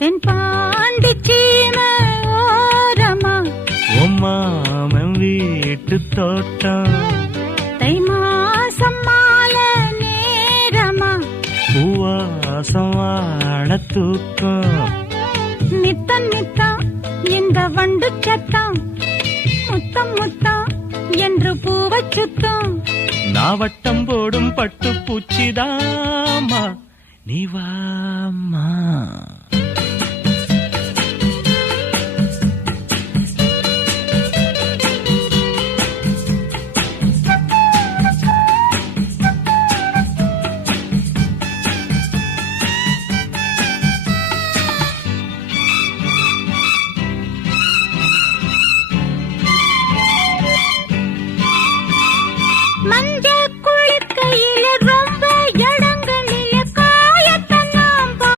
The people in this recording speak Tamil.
தென்பாண்டி சீம ஓரமா உம்மாமன் வீட்டு தோட்டம் தை மாசம் மாலை நேரமா பூவாசம் வாழ தூக்கம் நித்தம் நித்தம் இந்த வண்டு சத்தம் முத்தம் முத்தம் என்று பூவை சுத்தம் நாவட்டம் போடும் பட்டு பூச்சிதாமா நீ வாமா